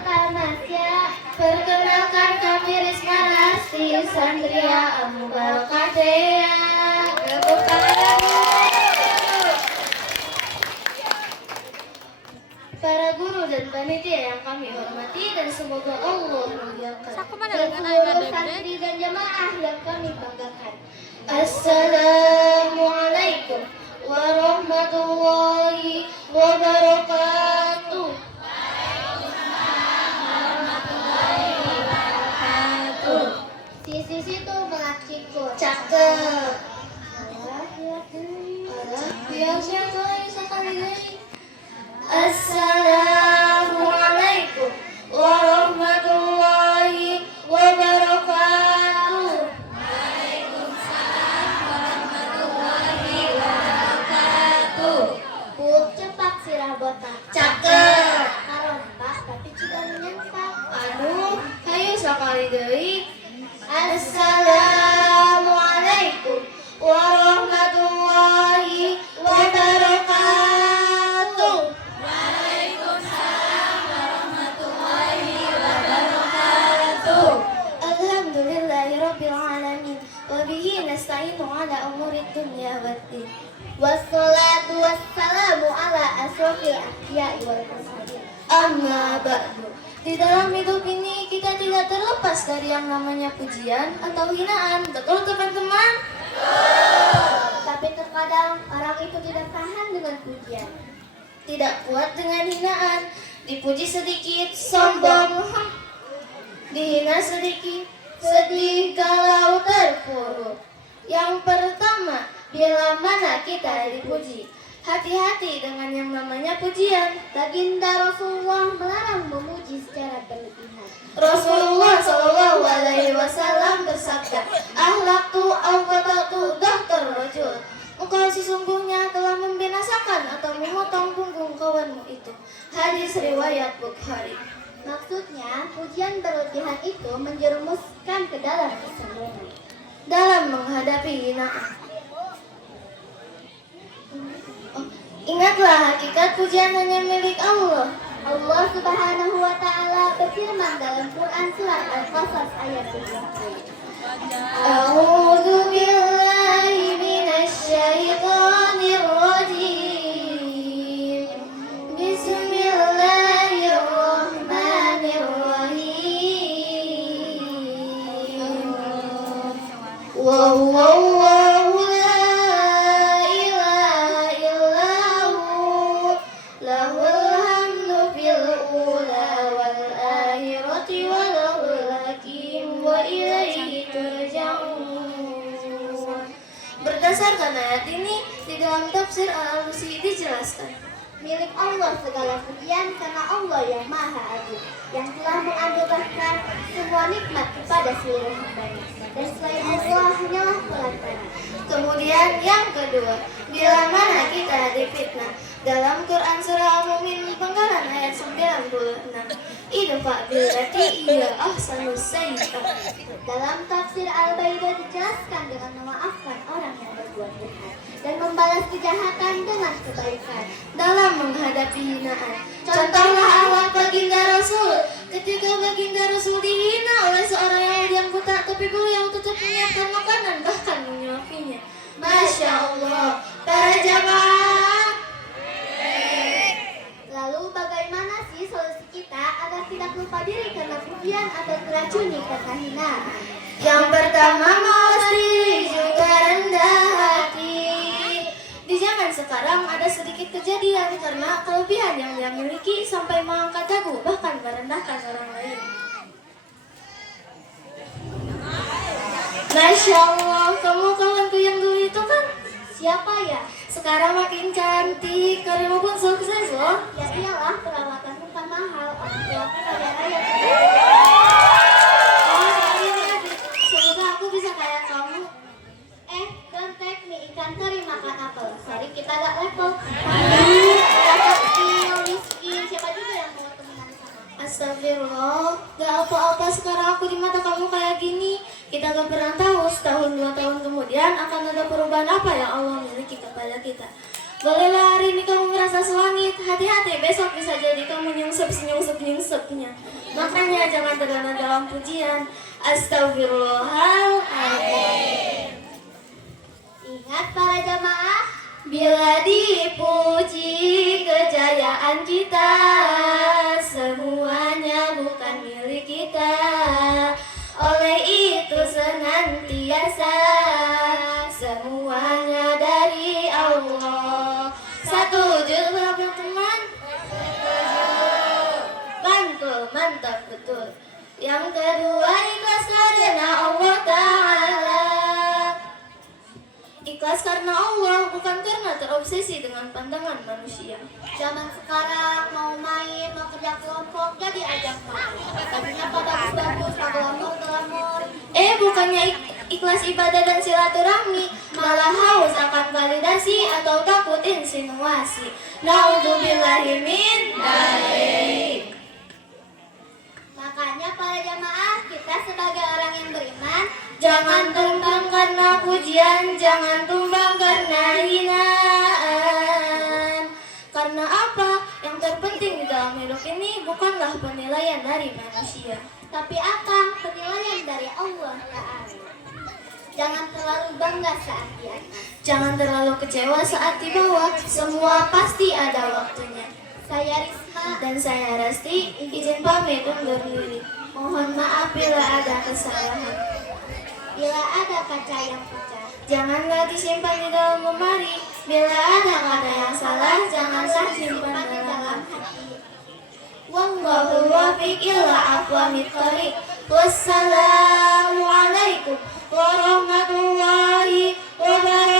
Tamasya. Perkenalkan kami Risma Nasti, Sandria Amubal Kadea. Tepuk tangan. Para guru dan panitia yang kami hormati dan semoga Allah memuliakan. Dan seluruh santri dan jamaah yang kami banggakan. Assalamualaikum warahmatullahi wabarakatuh. Sisi situ melakikut. Cakep. Biar siapa sekali lagi. Assalamualaikum warahmatullahi wabarakatuh. Waalaikumsalam warahmatullahi wabarakatuh. Buk cepak sirah botak. Cakep. Karompak tapi juga menyentak. Aduh, hayu sekali deui. Assalamualaikum warahmatullahi wabarakatuh. Waalaikumsalam warahmatullahi wabarakatuh. Alhamdulillahirabbil alamin wa bihi nasta'inu ala umurid dunya waddin. Wassalatu wassalamu ala asrofil anbiya'i wal mursalin. Amma ba'du. Di dalam hidup ini kita tidak terlepas dari yang namanya pujian atau hinaan. Betul teman-teman? Tapi terkadang orang itu tidak tahan dengan pujian, tidak kuat dengan hinaan. Dipuji sedikit, sombong. Dihina sedikit, sedih galau terpuruk. Yang pertama, bila mana kita dipuji, hati-hati dengan yang namanya pujian. Baginda Rasulullah melarang memuji secara berlebihan. Rasulullah Shallallahu Alaihi Wasallam bersabda, "Ahlaktu awqatatu dahtar rajul." Engkau sesungguhnya telah membinasakan atau memotong punggung kawanmu itu. Hadis riwayat Bukhari. Maksudnya, pujian berlebihan itu menjerumuskan ke dalam kesombongan dalam menghadapi hinaan. Ingatlah, hakikat pujian hanya milik Allah. Allah Subhanahu wa Ta'ala berfirman dalam Quran surat Al-Qasas ayat 70. A'udzu billahi minasy syaithanir rajim. Bismillahirrahmanirrahim. Wallahu Berdasarkan ayat ini, di dalam tafsir Al-Alusi dijelaskan, milik Allah segala pujian karena Allah yang Maha Agung, yang telah menganugerahkan semua nikmat kepada seluruh hambanya, dan selain Allah hanyalah pelantara. Kemudian yang kedua, bila mana kita difitnah, dalam Quran surah Al-Mu'min Penggalan ayat 96, idfa billati hiya ahsanu sayyi'ah. Dalam tafsir Al-Baidah dijelaskan dengan memaafkan orang yang berbuat jahat dan membalas kejahatan dengan kebaikan dalam menghadapi hinaan. Contohlah awal baginda Rasul ketika baginda Rasul dihina oleh seorang Yahudi yang buta, tapi beliau tetap menyiapkan makanan bahkan menyuapinya. Masya Allah, para jamaah. Lalu bagaimana sih solusi kita agar tidak lupa diri karena pujian atau teracuni kata hinaan? Yang pertama, mawas diri juga rendah hati. Di zaman sekarang ada sedikit kejadian karena kelebihan yang dia miliki sampai mengangkat dagu bahkan merendahkan orang lain. Masya Allah, kamu kawanku yang dulu itu kan? Siapa ya? Sekarang makin cantik, karirmu pun sukses loh. Ya iyalah, perawatan bukan mahal. Aku kaya raya. Oh, sorry nih adik. Semoga aku bisa kayak kamu. Don't take me, ikan kari makan apel. Sorry, kita gak level. Aduh, gak kecil, miskin. Siapa juga yang mau temenan sama? Astagfirullah, gak apa-apa sekarang aku di mata kamu kayak gini. Kita gak pernah tahu setahun 2 tahun kemudian akan ada perubahan apa yang Allah miliki kepada kita. Bolehlah hari ini kamu merasa selangit, hati-hati besok bisa jadi kamu nyungsep-nyungsepnya. Makanya jangan terlena dalam pujian. Astagfirullahaladzim. Ingat para jamaah, bila dipuji kejayaan kita, semuanya bukan milik kita. Oleh itu senantiasa semuanya dari Allah. Setuju teman-teman? Mantul, mantap betul. Yang kedua, ikhlas karena Allah Ta'ala. Ikhlas karena Allah, bukan karena terobsesi dengan pandangan manusia. Zaman sekarang mau main, mau kerja kelompok, jadi ajak main. Bajunya bagus-bagus, glamor. Bukannya ikhlas ibadah dan silaturahmi, malah haus akan validasi atau takut insinuasi. Naudzubillahi min dzalik. Makanya para jamaah, kita sebagai orang yang beriman, jangan tumbang karena pujian, jangan tumbang karena hinaan. Karena apa? Yang terpenting di dalam hidup ini bukanlah penilaian dari manusia, tapi akan penilaian dari Allah Ta'ala. Jangan terlalu bangga saat di atas, jangan terlalu kecewa saat di bawah. Semua pasti ada waktunya. Saya Risma dan saya Rasti izin pamit undur diri. Mohon maaf bila ada kesalahan. Bila ada kaca yang pecah, janganlah disimpan di dalam lemari. Bila ada kata yang salah, janganlah simpan di dalam hati. Wallahu wafiq ila aqwamit thoriq. Wassalamualaikum warahmatullahi wabarakatuh.